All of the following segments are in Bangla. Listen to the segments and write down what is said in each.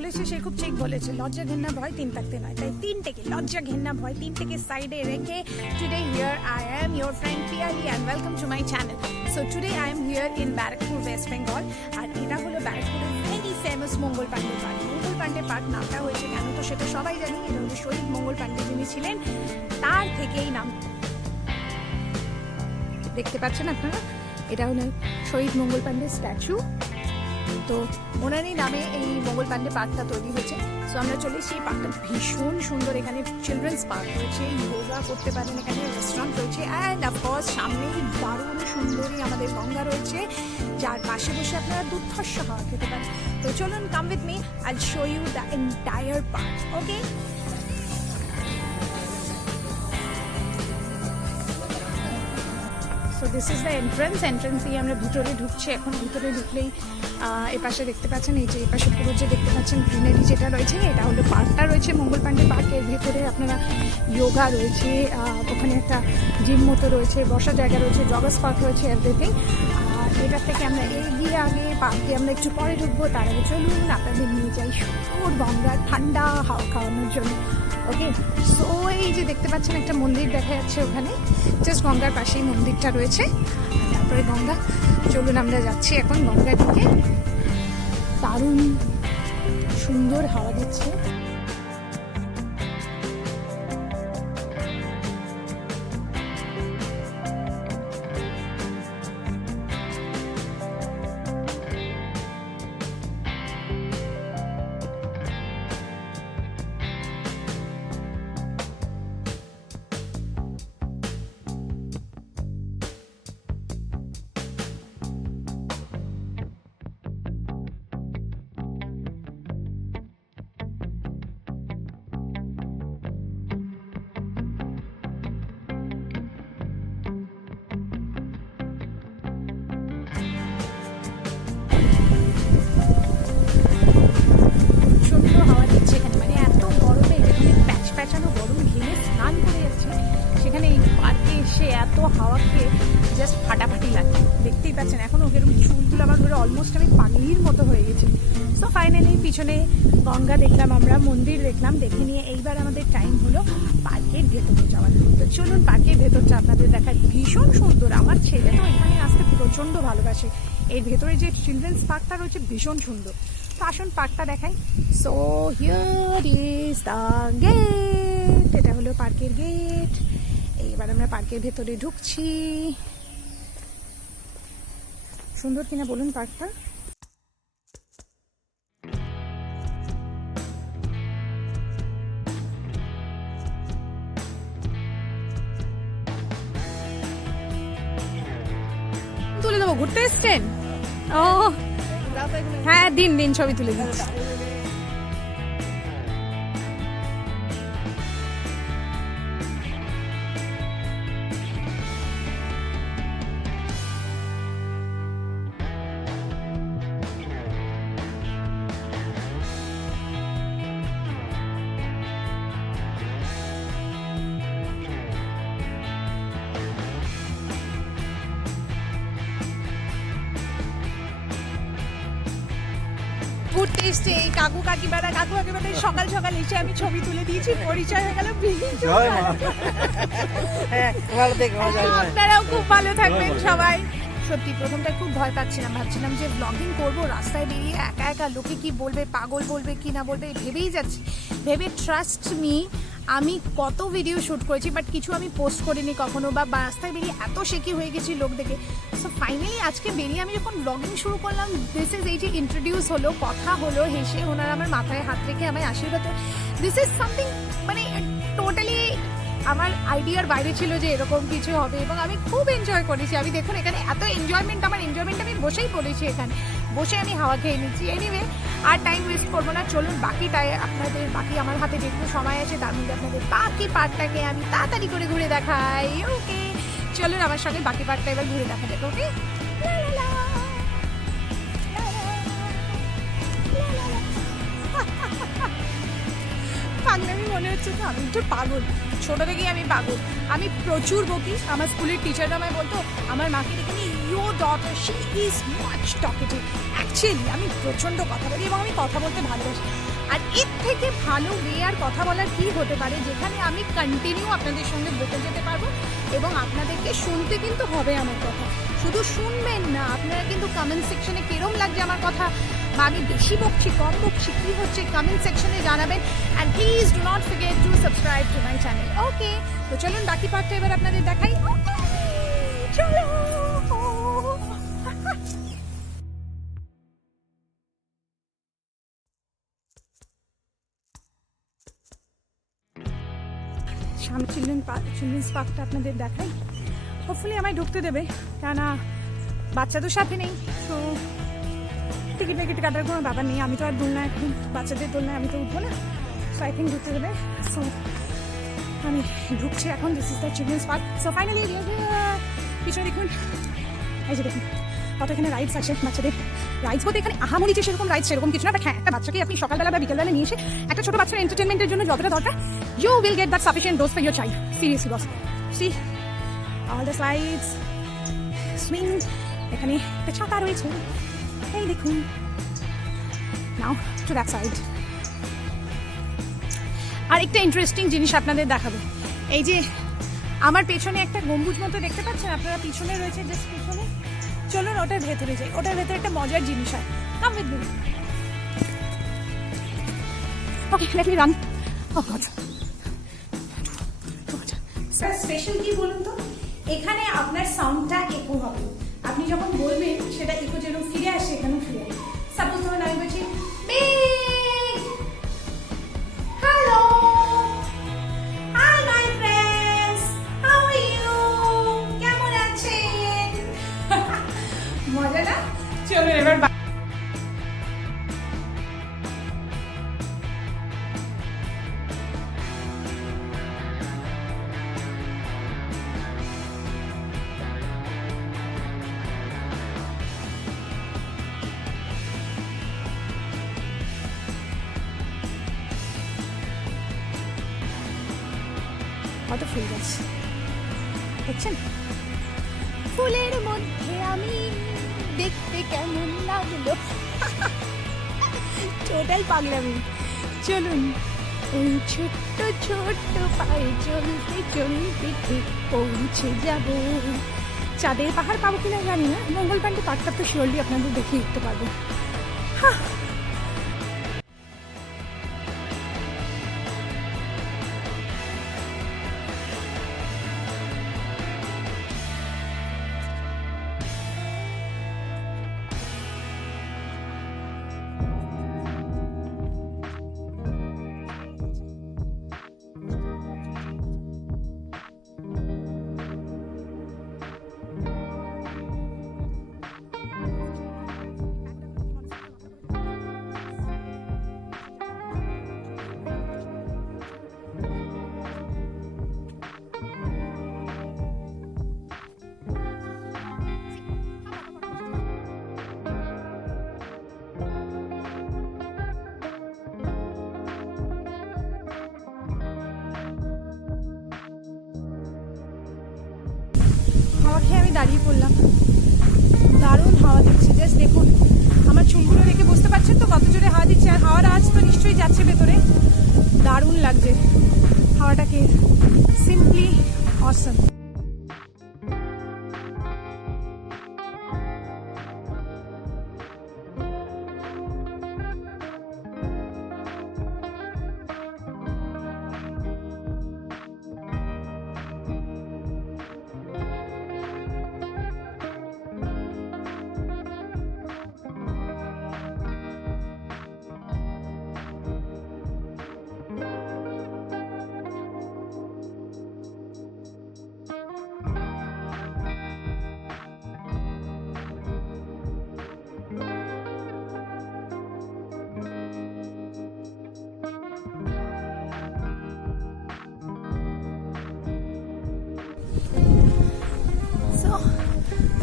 বলেছে সে খুব ঠিক বলেছে, লজ্জা ঘেন্না ভয় তিন থাকতে নয়, তাই তিনটেকে লজ্জা ঘেন্না ভয় তিনটেকে সাইডে রেখে today here I am your friend Piyali and welcome to my channel. So today I am here in Barrackpore West Bengal. আর এটা হলো ব্যারাকপুরের very famous Mangal Pandey Park. Mangal Pandey Park নামটা হয়েছে কেন তো সেটা সবাই জানি, এটা হলো শহীদ মঙ্গল পাণ্ডে যিনি ছিলেন তার থেকেই নাম। দেখতে পাচ্ছেন আপনারা, এটা হলো শহীদ মঙ্গল পাণ্ডের স্ট্যাচু। তো ওনারই নামে এই মঙ্গল পাণ্ডে পার্কটা তৈরি হয়েছে। সো আমরা চলে এসেছি, এই পার্কটা ভীষণ সুন্দর। এখানে চিলড্রেন্স পার্ক রয়েছে, যোগা করতে পারেন, এখানে রেস্টুরেন্ট রয়েছে, অ্যান্ড অফকোর্স সামনেই দারুণ সুন্দরী আমাদের গঙ্গা রয়েছে, যার পাশে বসে আপনারা দুর্ধর্ষ হাওয়া খেতে পারেন। তো চলুন, come with me, I will show you the entire park. Okay, so this is the entrance দিয়ে আমরা ভিতরে ঢুকছি। এখন ভিতরে ঢুকলেই এপাশে দেখতে পাচ্ছেন, এই যে এপাশে পুরো যে দেখতে পাচ্ছেন গ্রিনারি যেটা রয়েছে, এটা হলো পার্কটা রয়েছে মঙ্গল পাণ্ডে পার্কের ভেতরে। আপনারা যোগা রয়েছে, ওখানে একটা জিম মতো রয়েছে, বসার জায়গা রয়েছে, জগার্স পার্ক রয়েছে, এভরিথিং। আর এটার থেকে আমরা এগিয়ে আগে পার্কে আমরা একটু পরে ঢুকবো। তার আগে চলুন আপনাদের নিয়ে যাই সুন্দর গঙ্গার ঠান্ডা হাওয়া খাওয়ানোর জন্য। ওকে, সো এই যে দেখতে পাচ্ছেন একটা মন্দির দেখা যাচ্ছে, ওখানে জাস্ট গঙ্গার পাশেই মন্দিরটা রয়েছে। তারপরে গঙ্গা, চলুন আমরা যাচ্ছি এখন গঙ্গার দিকে। দারুণ সুন্দর হাওয়া দিচ্ছে। এত হাওয়া খেয়ে জাস্ট ফাটাফাটি লাগে, দেখতেই পাচ্ছেন। এখনও এরকম চুলগুলো আমার ধরে অলমোস্ট আমি পাগলির মতো হয়ে গেছি। সো ফাইনালি পিছনে গঙ্গা দেখলাম, আমরা মন্দির দেখলাম, দেখে নিয়ে এইবার আমাদের টাইম হলো পার্কের ভেতরে যাওয়ার। তো চলুন পার্কের ভেতরটা আপনাদের দেখার। ভীষণ সুন্দর, আমার ছেলে তো এখানে আসতে প্রচণ্ড ভালোবাসে। এর ভেতরে যে চিলড্রেন্স পার্কটা রয়েছে ভীষণ সুন্দর। তো আসুন পার্কটা দেখাই। So here is the gate, এটা হলো পার্কের গেট। এবার আমরা পার্কের ভেতরে ঢুকছি। সুন্দর কিনা বলুন পার্কটা? তুলে দেবো, ঘুরতে এসছেন? ও হ্যাঁ, দিন দিন ছবি তুলে দিচ্ছি। ঘুরতে এসছে এই কাকু কাকিমারা সকাল সকাল এসে আমি ছবি তুলে দিয়েছি, পরিচয় হয়ে গেল। আপনারাও খুব ভালো থাকবেন সবাই। সত্যি প্রথমটা খুব ভয় পাচ্ছিলাম, ভাবছিলাম যে ব্লগিং করবো, রাস্তায় বেরিয়ে একা একা লোকে কি বলবে, পাগল বলবে কি না বলবে, ভেবেই যাচ্ছি। ভেবে ট্রাস্ট মি, আমি কত ভিডিও শ্যুট করেছি বাট কিছু আমি পোস্ট করিনি কখনো, বা রাস্তায় বেরিয়ে এত শেকি হয়ে গেছি লোক দেখে। সো ফাইনালি আজকে বেরিয়ে আমি যখন ব্লগিং শুরু করলাম, দিস ইজ এই যে ইন্ট্রোডিউস হলো, কথা হলো, হেসে ওনারা আমার মাথায় হাত রেখে আমায় আশীর্বাদ, দিস ইজ সামথিং মানে টোটালি আমার আইডিয়ার বাইরে ছিল যে এরকম কিছু হবে, এবং আমি খুব এনজয় করেছি। আমি দেখুন এখানে এত এনজয়মেন্ট, আমার এনজয়মেন্ট আমি বসেই করেছি, এখানে বসে আমি হাওয়া খেয়ে নিচ্ছি। এনিওয়ে আর টাইম ওয়েস্ট করবো না, চলুন বাকিটাই আপনাদের, বাকি আমার হাতে যেটুকু সময় আছে তার মধ্যে আপনাদের বাকি পার্টটাকে আমি তাড়াতাড়ি করে ঘুরে দেখাই। ওকে চলুন আমার সঙ্গে বাকি পার্টটা এবার ঘুরে দেখা যাবে। ওকে, পাগলামি মনে হচ্ছে তো, আমি একটু পাগল, ছোটো থেকেই আমি পাগল। আমি প্রচুর বকি, আমার স্কুলের টিচাররা আমায় বলতো, আমার মাকে দেখে your daughter she is much talkative. Actually আমি প্রচণ্ড কথা বলি এবং আমি কথা বলতে ভালোবাসি। আর এর থেকে ভালো ওয়ে আর কথা বলার কি হতে পারে, যেখানে আমি কন্টিনিউ আপনাদের সঙ্গে বকে যেতে পারবো এবং আপনাদেরকে শুনতে কিন্তু হবে আমার কথা। শুধু শুনবেন না, আপনারা কিন্তু কমেন্ট সেকশনে কিরম লাগছে আমার কথা, বা আমি বেশি বকছি কম বকছি কী হচ্ছে কমেন্ট সেকশনে জানাবেন। And please do not forget to subscribe to my channel. Okay, তো চলুন বাকি পার্টটা এবার আপনাদের দেখাই। চলো। সামনে চিলড্রেন্স পার্কটা আপনাদের দেখাই। হোপফুলি আমায় ঢুকতে দেবে, কেননা বাচ্চা তো সাথে নেই, তো টিকিট কাটার কোনো ব্যাপার নেই। আমি তো আর দোলনা, এখন বাচ্চাদের দোলনায় আমি তো উঠবো না, সো আই থিঙ্ক ঢুকতে দেবে। সো আমি ঢুকছি এখন। This is the children's park. So finally পিছনে দেখুন, এই যে দেখুন কত এখানে রাইডস আছে বাচ্চাদের। রাইডস বলতে এখানে আহামরিচে সেরকম রাইডস সেরকম কিছু না, বাট হ্যাঁ একটা বাচ্চাকে আপনি সকালবেলা বা বিকেলবেলা নিয়ে এসে একটা ছোটো বাচ্চার এন্টারটেনমেন্টের জন্য যতটা দরকার, you will get that sufficient dose for your child. Seriously boss, see all the slides, swing, এখানে একটা ছাতা রয়েছে, এই দেখুন। Now to that side. আর একটা ইন্টারেস্টিং জিনিস আপনাদের দেখাবো। এই যে আমার পেছনে একটা গম্বুজ মতো দেখতে পাচ্ছেন আপনারা, পিছনে রয়েছে জাস্ট পিছনে। চলুন ওটার ভেতরে যাই। ওটার ভেতরে একটা মজার জিনিস হয়। Come with me. Okay, let me run. Oh God, special কি বলুন তো, এখানে আপনার সাউন্ডটা ইকো হবে। আপনি যখন বলবেন সেটা ইকো যেরকম ফিরে আসে এখানেও ফিরে আসে। সাপোজ ধরুন আমি বলছি hello, hi my friends, how are you, কেমন আছেন? মজা না? চলুন এবার কত ফুল গাছ দেখছেন। ফুলের মধ্যে আমি দেখতে কেমন লাগলো, টোটাল পাগলামি। চলুন ওই ছোট্ট ছোট্ট পায়ে চলতে চলতে ঠিক পৌঁছে যাব। চাঁদের পাহাড় পাবো কিনা জানি না, মঙ্গলপান্ডে পার্কটা তো শিওরলি আপনাদের দেখিয়ে দিতে পারবো। হ্যাঁ, হাওয়া খেয়ে আমি দাঁড়িয়ে পড়লাম। দারুণ হাওয়া দিচ্ছে, জাস্ট দেখুন আমার চুলগুলো রেখে বুঝতে পারছেন তো কত জোরে হাওয়া দিচ্ছে। আর হাওয়ার আওয়াজ তো নিশ্চয়ই যাচ্ছে ভেতরে, দারুণ লাগছে হাওয়াটাকে, সিম্পলি অসম।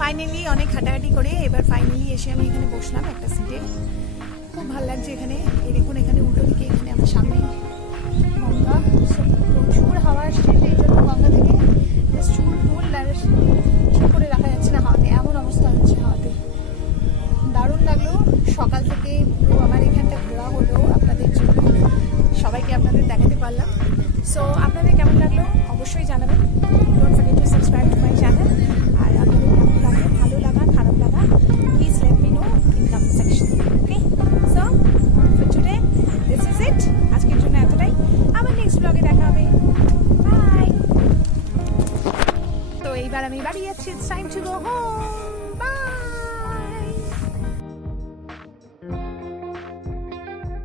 ফাইনালি অনেক হাঁটাহাঁটি করে এবার ফাইনালি এসে আমি এখানে বসলাম একটা সিটে। খুব ভালো লাগছে এখানে। এই দেখুন এখানে উল্টো দিকে এখানে আমার সামনে গঙ্গা, প্রচুর হাওয়া আসছে, এই জন্য গঙ্গা থেকে চুল টুল ঠিক করে রাখা যাচ্ছে না হাওয়াতে, এমন অবস্থা হচ্ছে হাওয়াতে। দারুণ লাগলো। সকাল থেকে পুরো আমার এখানটা ঘোরা হলো আপনাদের জন্য। আপনাদের দেখাতে পারলাম। সো আপনাদের কেমন লাগলো অবশ্যই জানাবেন। Don't forget to subscribe to my channel. আর আপনাদের কেমন লাগলো, ভালো লাগা খারাপ লাগা, please let me know in comment section. Okay, so for today this is it. আজকের জন্য এতটাই, আবার নেক্সট ব্লগে দেখা হবে। বাই। তো এইবার আমি বাড়ি যাচ্ছি, it's time to go home.